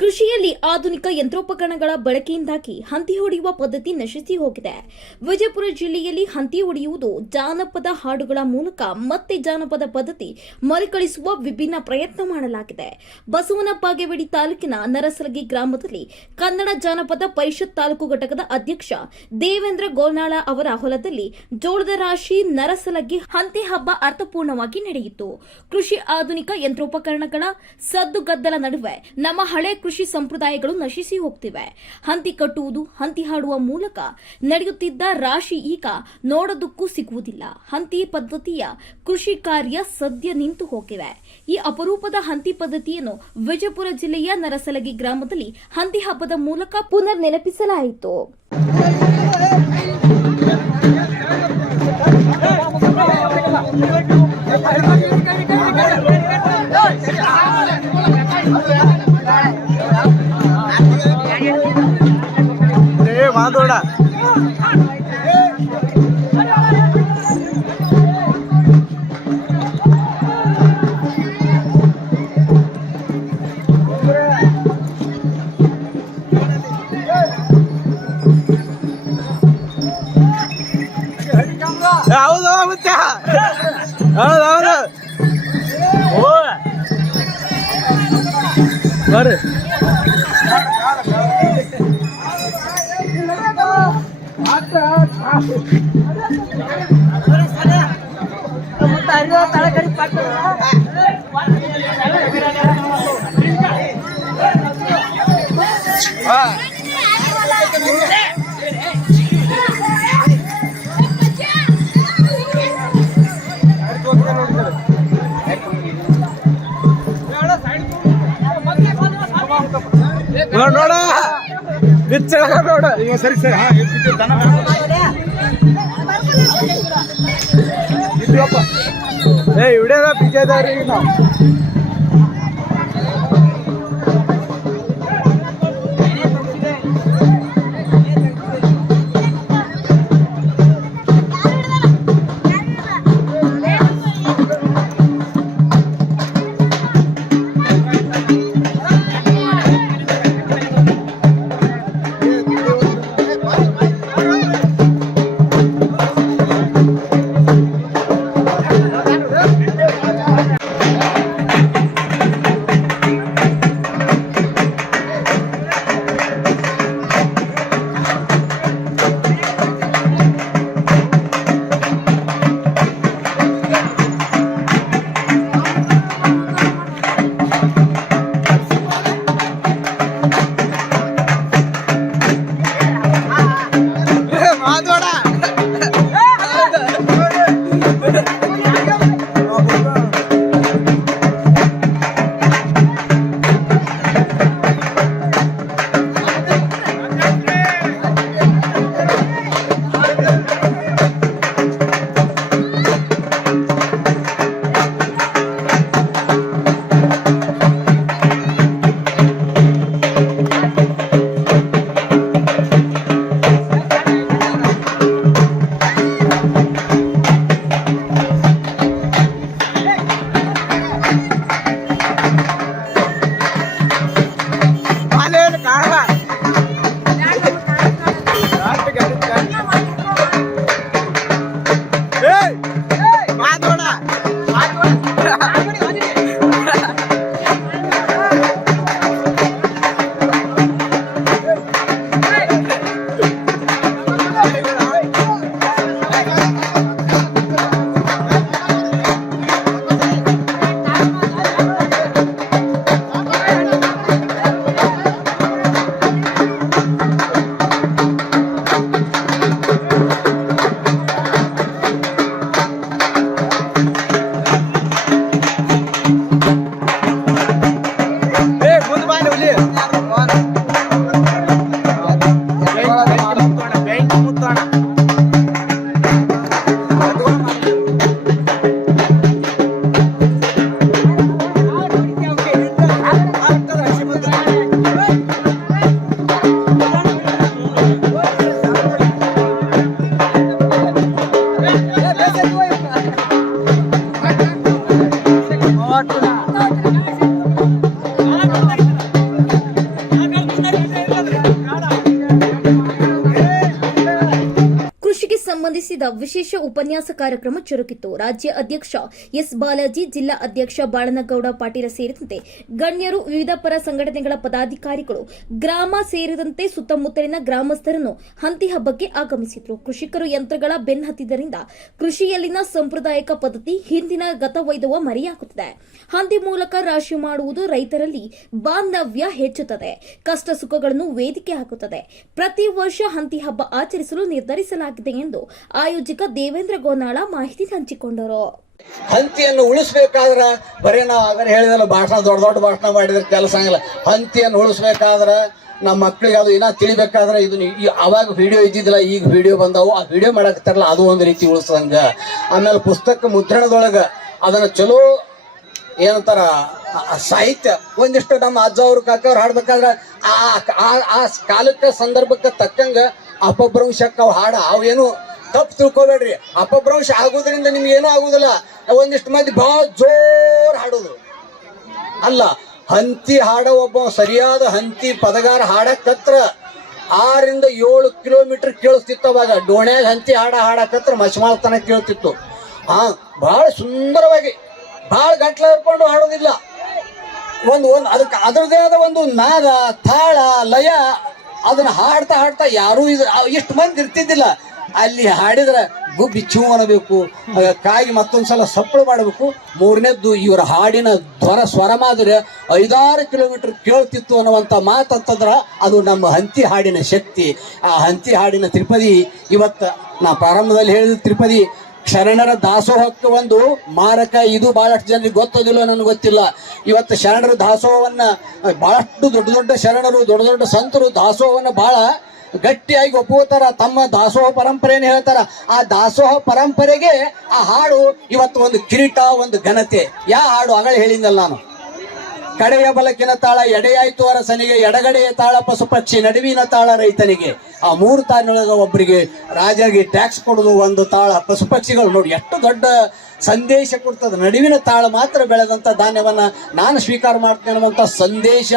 ಕೃಷಿಯಲ್ಲಿ ಆಧುನಿಕ ಯಂತ್ರೋಪಕರಣಗಳ ಬಳಕೆಯಿಂದಾಗಿ ಹಂತಿ ಹೊಡೆಯುವ ಪದ್ಧತಿ ನಶಿಸಿ ಹೋಗಿದೆ. ವಿಜಯಪುರ ಜಿಲ್ಲೆಯಲ್ಲಿ ಹಂತಿ ಹೊಡೆಯುವುದು ಜಾನಪದ ಹಾಡುಗಳ ಮೂಲಕ ಮತ್ತೆ ಜಾನಪದ ಪದ್ಧತಿ ಮರುಕಳಿಸುವ ವಿಭಿನ್ನ ಪ್ರಯತ್ನ ಮಾಡಲಾಗಿದೆ. ಬಸವನ ತಾಲೂಕಿನ ನರಸಲಗಿ ಗ್ರಾಮದಲ್ಲಿ ಕನ್ನಡ ಜಾನಪದ ಪರಿಷತ್ ತಾಲೂಕು ಘಟಕದ ಅಧ್ಯಕ್ಷ ದೇವೇಂದ್ರ ಗೋನಾಳ ಅವರ ಹೊಲದಲ್ಲಿ ಜೋಳದ ರಾಶಿ ನರಸಲಗಿ ಹಂತಿ ಹಬ್ಬ ಅರ್ಥಪೂರ್ಣವಾಗಿ ನಡೆಯಿತು. ಕೃಷಿ ಆಧುನಿಕ ಯಂತ್ರೋಪಕರಣಗಳ ಸದ್ದುಗದ್ದಲ ನಡುವೆ ನಮ್ಮ ಹಳೆ ಕೃಷಿ ಸಂಪ್ರದಾಯಗಳು ನಶಿಸಿ ಹೋಗ್ತಿವೆ ಹಂತಿ ಕಟ್ಟುವುದು ಹಂತಿ ಹಾಡುವ ಮೂಲಕ ನಡೆಯುತ್ತಿದ್ದ ರಾಶಿ ಈಗ ನೋಡೋದಕ್ಕೂ ಸಿಗುವುದಿಲ್ಲ ಹಂತಿ ಪದ್ಧತಿಯ ಕೃಷಿ ಕಾರ್ಯ ಸದ್ಯ ನಿಂತು ಹೋಗಿವೆ ಈ ಅಪರೂಪದ ಹಂತಿ ಪದ್ಧತಿಯನ್ನು ವಿಜಯಪುರ ಜಿಲ್ಲೆಯ ನರಸಲಗಿ ಗ್ರಾಮದಲ್ಲಿ ಹಂತಿ ಹಬ್ಬದ ಮೂಲಕ ಪುನರ್ ನೆನಪಿಸಲಾಯಿತು ನೋಡ್ ನೋಡ ಬಿಚ್ಚ ನೋಡ ಈಗ ಸರಿ ಸರಿ ಹಾ ಇರ್ತಿತ್ತು ದನ ಇದ್ವಪ್ಪ ಏ ವಿಡಿಯೋದ ಬಿಚ್ಚದವ್ರಿ ಈಗ ನಾವು ವಿಶೇಷ ಉಪನ್ಯಾಸ ಕಾರ್ಯಕ್ರಮ ಜರುಗಿತು ರಾಜ್ಯ ಅಧ್ಯಕ್ಷ ಎಸ್ ಬಾಲಾಜಿ, ಜಿಲ್ಲಾ ಅಧ್ಯಕ್ಷ ಬಾಳನಗೌಡ ಪಾಟೀಲ ಸೇರಿದಂತೆ ಗಣ್ಯರು ವಿವಿಧ ಪರ ಸಂಘಟನೆಗಳ ಪದಾಧಿಕಾರಿಗಳು ಗ್ರಾಮ ಸೇರಿದಂತೆ ಸುತ್ತಮುತ್ತಲಿನ ಗ್ರಾಮಸ್ಥರನ್ನು ಹಂತಿ ಹಬ್ಬಕ್ಕೆ ಆಗಮಿಸಿದ್ರು. ಕೃಷಿಕರು ಯಂತ್ರಗಳ ಬೆನ್ನಹತ್ತಿದ್ದರಿಂದ ಕೃಷಿಯಲ್ಲಿನ ಸಾಂಪ್ರದಾಯಿಕ ಪದ್ಧತಿ ಹಿಂದಿನ ಗತವೈದವ ಮರೆಯಾಗುತ್ತದೆ. ಹಂತಿ ಮೂಲಕ ರಾಶಿ ಮಾಡುವುದು ರೈತರಲ್ಲಿ ಬಾಂಧವ್ಯ ಹೆಚ್ಚುತ್ತದೆ. ಕಷ್ಟ ಸುಖಗಳನ್ನು ವೇದಿಕೆ ಹಾಕುತ್ತದೆ. ಪ್ರತಿ ವರ್ಷ ಹಂತಿ ಹಬ್ಬ ಆಚರಿಸಲು ನಿರ್ಧರಿಸಲಾಗಿದೆ ಎಂದು ಆಯೋಜಕ ದೇವೇಂದ್ರ ಗೋನಾಳ ಮಾಹಿತಿ ಹಂಚಿಕೊಂಡರು. ಹಂತಿಯನ್ನು ಉಳಿಸ್ಬೇಕಾದ್ರ ಬರೀ ನಾವು ಆಗಲೇ ಹೇಳಿದಲ್ಲ, ಭಾಷಣ ದೊಡ್ಡ ದೊಡ್ಡ ಭಾಷಣ ಮಾಡಿದ್ರೆ ಕೆಲಸ ಆಗಿಲ್ಲ ಹಂತಿಯನ್ನು ಉಳಿಸ್ಬೇಕಾದ್ರ ನಮ್ಮ ಮಕ್ಳಿಗೆ ಅದು ಏನೋ ತಿಳಿಬೇಕಾದ್ರೆ ಇದು ಅವಾಗ ವಿಡಿಯೋ ಇದ್ದಿದ್ದಿಲ್ಲ, ಈಗ ವಿಡಿಯೋ ಬಂದವು. ಆ ವಿಡಿಯೋ ಮಾಡಾಕತ್ತಾರಲ್ಲ ಅದು ಒಂದು ರೀತಿ ಉಳಿಸ್ದಂಗ ಆಮೇಲೆ ಪುಸ್ತಕ ಮುದ್ರಣದೊಳಗೆ ಅದನ್ನ ಚಲೋ ಏನಂತಾರ ಸಾಹಿತ್ಯ ಒಂದಿಷ್ಟು ನಮ್ಮ ಅಜ್ಜ ಅವ್ರ, ಕಾಕ ಅವ್ರು ಹಾಡ್ಬೇಕಾದ್ರೆ ಆ ಕಾಲಕ್ಕೆ ಸಂದರ್ಭಕ್ಕೆ ತಕ್ಕಂಗ ಅಪಭ್ರಂಶಕ್ಕೆ ಅವು ಹಾಡ. ಅವೇನು ತಪ್ಪು ತಿಳ್ಕೊಬೇಡ್ರಿ. ಅಪಭ್ರಂಶ ಆಗೋದ್ರಿಂದ ನಿಮ್ಗೆ ಏನೂ ಆಗುದಿಲ್ಲ ಒಂದಿಷ್ಟು ಮಂದಿ ಬಹಳ ಜೋರ್ ಹಾಡೋದು ಅಲ್ಲ, ಹಂತಿ ಹಾಡ ಒಬ್ಬ ಸರಿಯಾದ ಹಂತಿ ಪದಗಾರ ಹಾಡಕತ್ರ ಆರಿಂದ ಏಳು ಕಿಲೋಮೀಟರ್ ಕೇಳಿಸ್ತಿತ್ತು ಅವಾಗ. ಡೋಣ್ಯಾಗ ಹಂತಿ ಹಾಡ ಹಾಡಕತ್ರ ಮಸ್ಮಾಲ್ ಮಸಮಾಲ್ತನ ಕೇಳ್ತಿತ್ತು. ಆ ಬಹಳ ಸುಂದರವಾಗಿ ಬಹಳ ಗಂಟ್ಲ ಹರ್ಕೊಂಡು ಹಾಡೋದಿಲ್ಲ. ಒಂದು ಒಂದು, ಅದಕ್ಕೆ ಅದರದೇ ಆದ ಒಂದು ನಾದ ತಾಳ, ಲಯ, ಅದನ್ನ ಹಾಡ್ತಾ ಹಾಡ್ತಾ ಯಾರೂ ಇದು ಇಷ್ಟು ಮಂದಿ ಇರ್ತಿದ್ದಿಲ್ಲ. ಅಲ್ಲಿ ಹಾಡಿದ್ರೆ ಗುಬ್ಬಿ ಚೂ ಅನ್ನಬೇಕು ಕಾಯಿ ಮತ್ತೊಂದ್ಸಲ ಸಪ್ಪಳು ಮಾಡಬೇಕು. ಮೂರನೇದ್ದು ಇವರ ಹಾಡಿನ ಧ್ವರ ಸ್ವರ ಮಾದರಿ ಐದಾರು ಕಿಲೋಮೀಟರ್ ಕೇಳ್ತಿತ್ತು ಅನ್ನುವಂಥ ಮಾತಂತಂದ್ರ ಅದು ನಮ್ಮ ಹಂತಿ ಹಾಡಿನ ಶಕ್ತಿ. ಆ ಹಂತಿ ಹಾಡಿನ ತ್ರಿಪದಿ ಇವತ್ತು ನಾ ಪ್ರಾರಂಭದಲ್ಲಿ ಹೇಳಿದ ತ್ರಿಪದಿ, ಶರಣರ ದಾಸೋಹಕ್ಕೆ ಒಂದು ಮಾರಕ, ಇದು ಬಹಳಷ್ಟು ಜನರಿಗೆ ಗೊತ್ತೋದಿಲ್ಲ ನನಗೆ ಗೊತ್ತಿಲ್ಲ. ಇವತ್ತು ಶರಣರ ದಾಸೋಹವನ್ನ, ಬಹಳಷ್ಟು ದೊಡ್ಡ ದೊಡ್ಡ ಶರಣರು, ದೊಡ್ಡ ದೊಡ್ಡ ಸಂತರು ದಾಸೋಹವನ್ನ ಬಹಳ ಗಟ್ಟಿಯಾಗಿ ಒಪ್ಪುತ್ತಾರ ತಮ್ಮ ದಾಸೋಹ ಪರಂಪರೆಯನ್ನು ಹೇಳ್ತಾರ. ಆ ದಾಸೋಹ ಪರಂಪರೆಗೆ ಆ ಹಾಡು ಇವತ್ತು ಒಂದು ಕಿರೀಟ, ಒಂದು ಘನತೆ. ಯಾ ಹಾಡು? ಅಗಳ ಹೇಳಿದ್ದಲ್ಲ ನಾನು. ಕಡೆಯ ಬಲಕಿನ ತಾಳ, ಎಡೆಯಾಯ್ತು ಅರಸನಿಗೆ, ಎಡಗಡೆಯ ತಾಳ ಪಶು ಪಕ್ಷಿ ನಡುವಿನ ತಾಳ ರೈತನಿಗೆ. ಆ ಮೂರು ತಾಳಿನೊಳಗ ಒಬ್ಬರಿಗೆ ರಾಜರಿಗೆ ಟ್ಯಾಕ್ಸ್ ಕೊಡೋದು ಒಂದು ತಾಳ. ಪಶು ಪಕ್ಷಿಗಳು ನೋಡಿ, ಎಷ್ಟು ದೊಡ್ಡ ಸಂದೇಶ ಕೊಡ್ತದೆ. ನಡುವಿನ ತಾಳ ಮಾತ್ರ ಬೆಳೆದಂಥ ಧಾನ್ಯವನ್ನು ನಾನು ಸ್ವೀಕಾರ ಮಾಡ್ತೇನೆ ಸಂದೇಶ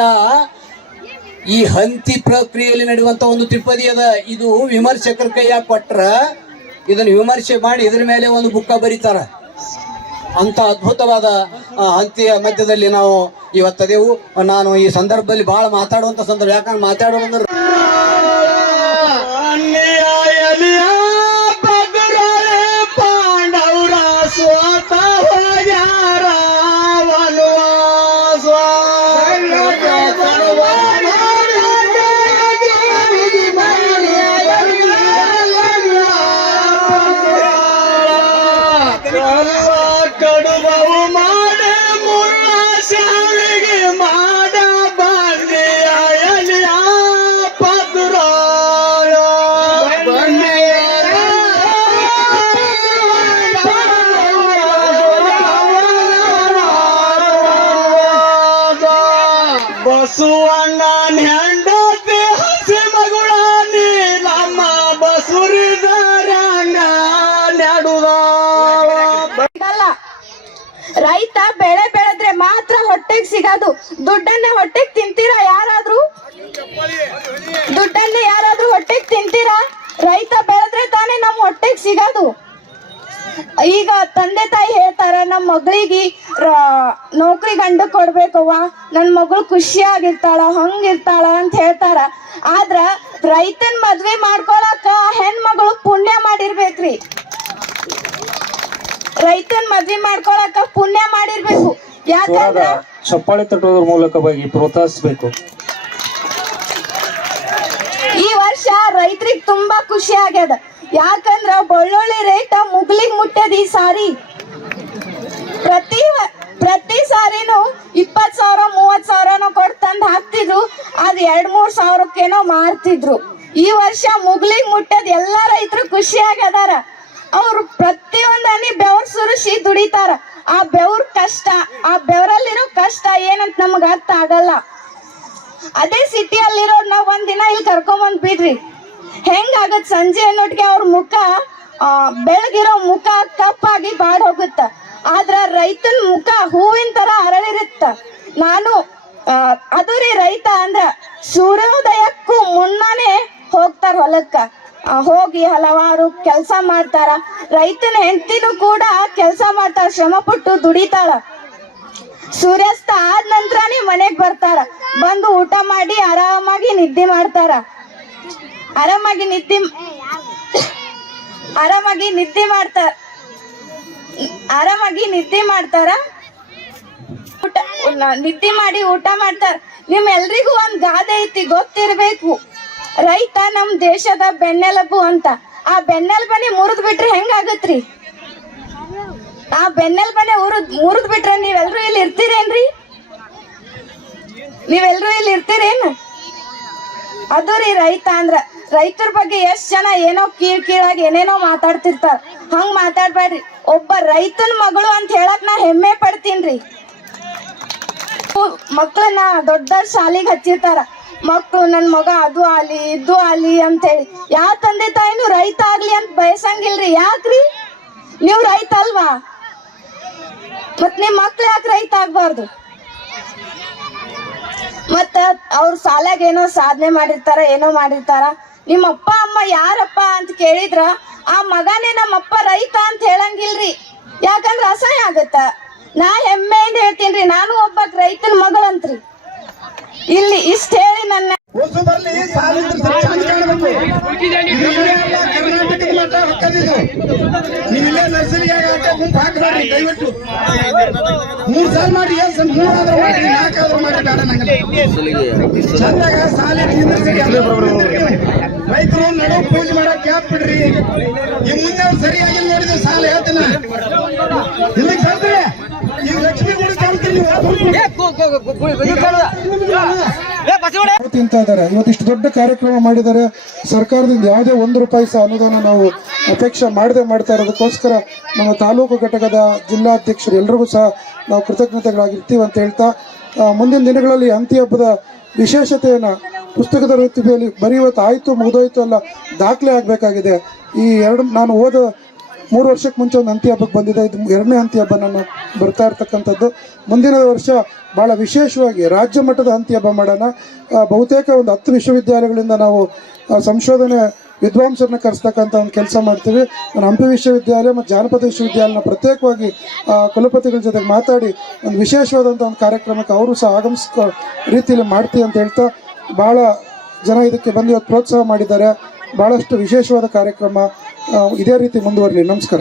ಈ ಹಂತಿ ಪ್ರಕ್ರಿಯೆಯಲ್ಲಿ ನಡೆಯುವಂತ ಒಂದು ತ್ರಿಪದಿ ಅದ. ಇದು ವಿಮರ್ಶಕರ ಕೈಯಾಗ ಕೊಟ್ರ ಇದನ್ನು ವಿಮರ್ಶೆ ಮಾಡಿ ಇದ್ರ ಮೇಲೆ ಒಂದು ಬುಕ್ಕ ಬರೀತಾರ. ಅಂತ ಅದ್ಭುತವಾದ ಹಂತಿಯ ಮಧ್ಯದಲ್ಲಿ ನಾವು ಇವತ್ತದೇವು. ನಾನು ಈ ಸಂದರ್ಭದಲ್ಲಿ ಬಹಳ ಮಾತಾಡುವಂತ ಸಂದರ್ಭ. ಯಾಕಂದ್ರೆ ಮಾತಾಡೋದಂದ್ರೆ ಬಸವಣ್ಣನ ಹೆಂಡತಿ ಹಸಿ ಮಗುಳ ನೀಲಮ್ಮ ಸಿಗಲ್ಲ ರೈತ ಬೆಳೆ ಬೆಳೆದ್ರೆ ಮಾತ್ರ ಹೊಟ್ಟೆಗೆ ಸಿಗೋದು. ದುಡ್ಡನ್ನೇ ಹೊಟ್ಟೆಗೆ ತಿಂತೀರಾ ಯಾರಾದ್ರೂ? ದುಡ್ಡನ್ನೇ ಯಾರಾದ್ರೂ ಹೊಟ್ಟೆಗೆ ತಿಂತೀರಾ? ರೈತ ಬೆಳೆದ್ರೆ ತಾನೇ ನಮ್ಮ ಹೊಟ್ಟೆಗೆ ಸಿಗೋದು. ಈಗ ತಂದೆ ತಾಯಿ ಹೇಳ್ತಾರ ನಮ್ಮ ಮಗಳಿಗೆ ನೌಕರಿ ಗಂಡ ಕೊಡ್ಬೇಕವ್ವ. ನನ್ ಮಗಳು ಖುಷಿಯಾಗಿರ್ತಾಳ ಹಂಗಿರ್ತಾಳ ಅಂತ ಹೇಳ್ತಾರ. ಆದ್ರ ರೈತನ್ ಮದ್ವೆ ಮಾಡ್ಕೊಳಕ ಹೆಣ್ಮಗಳು ಪುಣ್ಯ ಮಾಡಿರ್ಬೇಕ್ರಿ. ರೈತನ್ ಮದ್ವೆ ಮಾಡ್ಕೊಳಕ ಪುಣ್ಯ ಮಾಡಿರ್ಬೇಕು. ಯಾಕಂದ್ರ ಚಪ್ಪಾಳೆ ತಟ್ಟೋದ್ರ ಮೂಲಕವಾಗಿ ಪ್ರೋತ್ಸಾಹಿಸಬೇಕು. ಈ ವರ್ಷ ರೈತರಿಗೆ ತುಂಬಾ ಖುಷಿ ಆಗ್ಯದ. ಯಾಕಂದ್ರ ಬೆಳ್ಳುಳ್ಳಿ ರೇಟ್ ಮುಗ್ಲಿಗ್ ಮುಟ್ಟದ ಈ ಸಾರಿ. ಪ್ರತಿ ಪ್ರತಿ ಸಾರಿನೂ ಇಪ್ಪತ್ ಸಾವಿರ ಮೂವತ್ ಸಾವಿರನೋ ಕೊಟ್ಟು ತಂದು ಹಾಕ್ತಿದ್ರು. ಅದ್ ಎರಡ್, ಮೂರ್ ಸಾವಿರಕ್ಕೇನೋ ಮಾರ್ತಿದ್ರು. ಈ ವರ್ಷ ಮುಗ್ಲಿಗ್ ಮುಟ್ಟದ್ ಎಲ್ಲಾ ರೈತರು ಖುಷಿ ಅದಾರ ಅವ್ರು ಪ್ರತಿಯೊಂದ್ ಹನಿ ಬೆವ್ರ ಸುರಿಸಿ ದುಡಿತಾರ. ಆ ಬೆವ್ರ ಕಷ್ಟ, ಆ ಬೆವರಲ್ಲಿರೋ ಕಷ್ಟ ಏನಂತ ನಮ್ಗೆ ಅರ್ಥ ಆಗಲ್ಲ. ಅದೇ ಸಿಟಿಯಲ್ಲಿರೋ ನಾವ್ ಒಂದಿನ ಇಲ್ಲಿ ಕರ್ಕೊಂಬಂದ್ ಬಿಡ್ರಿ. ಹೆಂಗಾಗತ್ ಸಂಜೆ ಅನ್ನೋಟ್ಗೆ ಅವ್ರ ಮುಖ ಬೆಳಗಿರೋ ಮುಖ ಕಪ್ಪಾಗಿ ಬಾಡ್ ಹೋಗುತ್ತ ಆದ್ರ ರೈತನ ಮುಖ ಹೂವಿನ ತರ ಅರಳಿರುತ್ತ. ನಾನು ಅದು ರೀ ರೈತ ಅಂದ್ರ ಸೂರ್ಯೋದಯಕ್ಕೂ ಮುನ್ನಾನೆ ಹೋಗ್ತಾರ ಹೊಲಕ್ಕ. ಹೋಗಿ ಹಲವಾರು ಕೆಲಸ ಮಾಡ್ತಾರ. ರೈತನ ಹೆಂಡತಿನೂ ಕೂಡ ಕೆಲಸ ಮಾಡ್ತಾರ, ಶ್ರಮ ಪಟ್ಟು ದುಡಿತಾಳ. ಸೂರ್ಯಾಸ್ತ ಆದ ನಂತರನೇ ಮನೆಗ್ ಬರ್ತಾರ. ಬಂದು ಊಟ ಮಾಡಿ ಆರಾಮಾಗಿ ನಿದ್ದೆ ಮಾಡ್ತಾರ. ಆರಾಮಾಗಿ ನಿದ್ದೆ ಆರಾಮಾಗಿ ನಿದ್ದೆ ಮಾಡ್ತಾರ ಆರಾಮಾಗಿ ನಿದ್ದೆ ಮಾಡ್ತಾರ? ಊಟ ನಿದ್ದೆ ಮಾಡಿ ಊಟ ಮಾಡ್ತಾರ. ನಿಮ್ ಎಲ್ರಿಗೂ ಒಂದ್ ಗಾದೆ ಐತಿ, ಗೊತ್ತಿರ್ಬೇಕು. ರೈತ ನಮ್ ದೇಶದ ಬೆನ್ನೆಲುಬು ಅಂತ. ಆ ಬೆನ್ನೆಲುಬನೆ ಮುರಿದ್ ಬಿಟ್ರೆ ಹೆಂಗಾಗತ್ರಿ ಆ ಬೆನ್ನೆಲುಬನೆ ಉರಿದ್ ಮುರಿದ್ ಬಿಟ್ರೆ ನೀವೆಲ್ರೂ ಇಲ್ಲಿ ಇರ್ತೀರೇನ್ರಿ? ನೀವೆಲ್ರೂ ಇಲ್ಲಿ ಇರ್ತೀರೇನು? ಅದು ರೀ ರೈತ ಅಂದ್ರ. ರೈತರ ಬಗ್ಗೆ ಎಷ್ಟ್ ಜನ ಏನೋ ಕೀಳ್ ಕೀಳಾಗಿ ಏನೇನೋ ಮಾತಾಡ್ತಿರ್ತಾರ. ಹಂಗ್ ಮಾತಾಡ್ಬೇಡ್ರಿ. ಒಬ್ಬ ರೈತನ ಮಗಳು ಅಂತ ಹೇಳಕ್ ನಾ ಹೆಮ್ಮೆ ಪಡ್ತೀನ್ರಿ. ಮಕ್ಳನ್ನ ದೊಡ್ಡ ಶಾಲೆಗೆ ಹಚ್ಚಿರ್ತಾರ. ಮಕ್ಕಳು ನನ್ ಮಗ ಅದು ಆಲಿ ಇದು ಆಲಿ ಅಂತೇಳಿ. ಯಾವ ತಂದೆ ತಾಯಿನೂ ರೈತ ಆಗ್ಲಿ ಅಂತ ಬಯಸಂಗಿಲ್ರಿ. ಯಾಕ್ರಿ? ನೀವು ರೈತ ಅಲ್ವಾ? ಮತ್ ನಿಮ್ ಮಕ್ಳು ಯಾಕೆ ರೈತ ಆಗ್ಬಾರ್ದು? ಮತ್ತ ಅವ್ರ ಸಾಲಾಗ ಏನೋ ಸಾಧನೆ ಮಾಡಿರ್ತಾರ, ಏನೋ ಮಾಡಿರ್ತಾರ. ನಿಮ್ಮ ಅಪ್ಪ ಅಮ್ಮ ಯಾರಪ್ಪ ಅಂತ ಕೇಳಿದ್ರ, ಆ ಮಗನೇ ನಮ್ಮಪ್ಪ ರೈತ ಅಂತ ಹೇಳಂಗಿಲ್ರಿ. ಯಾಕಂದ್ರ ಅಸಹ್ಯ ಆಗತ್ತ? ನಾ ಹೆಮ್ಮೆಯಿಂದ ಹೇಳ್ತೀನ್ರಿ, ನಾನು ಒಬ್ಬ ರೈತನ ಮಗಳಂತ್ರಿ. ಇಲ್ಲಿ ಇಷ್ಟ ಹೇಳಿ ನನ್ನ ದಯವಿಟ್ಟು. ಮೂರ್ ಸಾಲ ಮಾಡಿ ಮೂರಾದ್ರೂ ಮಾಡಿ ನಾಲ್ಕಾದ್ರೂ ಮಾಡಿ, ಬೇಡ ನಂಗೆ. ಚಂದಾಗ ಸಾಲಿ ರೈತರು ನಡು ಪೂಜೆ ಮಾಡಕ್ ಯಾಕೆ ಬಿಡ್ರಿ ಈ ಮುಂದೆ ಸರಿಯಾಗಿ ನೋಡಿದ್ರೆ ಸಾಲ ಹೇಳ್ತೀನ ಇಲ್ಲಿಗೆ ಕಲ್ತ್ರೆ ಈ ಲಕ್ಷ್ಮೀ ಗುಡಿ ಕಲ್ತೀನಿ ತಿಂತಾ ಇದ್ದಾರೆ ಇವತ್ತು ಇಷ್ಟು ದೊಡ್ಡ ಕಾರ್ಯಕ್ರಮ ಮಾಡಿದ್ದಾರೆ ಸರ್ಕಾರದಿಂದ ಯಾವುದೇ ಒಂದು ರೂಪಾಯಿ ಸಹ ಅನುದಾನ ನಾವು ಅಪೇಕ್ಷೆ ಮಾಡದೆ ಮಾಡ್ತಾ ಇರೋದಕ್ಕೋಸ್ಕರ ನಮ್ಮ ತಾಲೂಕು ಘಟಕದ ಜಿಲ್ಲಾಧ್ಯಕ್ಷರು ಎಲ್ರಿಗೂ ಸಹ ನಾವು ಕೃತಜ್ಞತೆಗಳಾಗಿರ್ತೀವಿ ಅಂತ ಹೇಳ್ತಾ ಮುಂದಿನ ದಿನಗಳಲ್ಲಿ ಹಂತಿ ಹಬ್ಬದ ವಿಶೇಷತೆಯನ್ನು ಪುಸ್ತಕದ ರೀತಿಯಲ್ಲಿ ಬರೆಯುವತ್ತು ಆಯಿತು, ಮುಗಿದೋಯ್ತು ಅಲ್ಲ ದಾಖಲೆ ಆಗಬೇಕಾಗಿದೆ. ಈ ಎರಡು, ನಾನು ಓದ ಮೂರು ವರ್ಷಕ್ಕೆ ಮುಂಚೆ ಒಂದು ಹಂತಿ ಹಬ್ಬಕ್ಕೆ ಬಂದಿದೆ ಇದು ಎರಡನೇ ಹಂತಿ ಹಬ್ಬ ನಾನು ಬರ್ತಾ ಇರ್ತಕ್ಕಂಥದ್ದು. ಮುಂದಿನ ವರ್ಷ ಭಾಳ ವಿಶೇಷವಾಗಿ ರಾಜ್ಯ ಮಟ್ಟದ ಹಂತಿ ಹಬ್ಬ ಮಾಡೋಣ. ಬಹುತೇಕ ಒಂದು ಹತ್ತು ವಿಶ್ವವಿದ್ಯಾಲಯಗಳಿಂದ ನಾವು ಸಂಶೋಧನೆ ವಿದ್ವಾಂಸರನ್ನ ಕರೆಸ್ತಕ್ಕಂಥ ಒಂದು ಕೆಲಸ ಮಾಡ್ತೀವಿ. ನಾನು ಹಂಪಿ ವಿಶ್ವವಿದ್ಯಾಲಯ ಮತ್ತು ಜಾನಪದ ವಿಶ್ವವಿದ್ಯಾಲಯನ ಪ್ರತ್ಯೇಕವಾಗಿ ಕುಲಪತಿಗಳ ಜೊತೆಗೆ ಮಾತಾಡಿ ಒಂದು ವಿಶೇಷವಾದಂಥ ಒಂದು ಕಾರ್ಯಕ್ರಮಕ್ಕೆ ಅವರು ಸಹ ಆಗಮಿಸ್ಕೊ ರೀತಿಯಲ್ಲಿ ಮಾಡ್ತೀವಿ ಅಂತ ಹೇಳ್ತಾ ಭಾಳ ಜನ ಇದಕ್ಕೆ ಬಂದು ಇವತ್ತು ಪ್ರೋತ್ಸಾಹ ಮಾಡಿದ್ದಾರೆ. ಭಾಳಷ್ಟು ವಿಶೇಷವಾದ ಕಾರ್ಯಕ್ರಮ ಇದೇ ರೀತಿ ಮುಂದುವರಲಿ. ನಮಸ್ಕಾರ.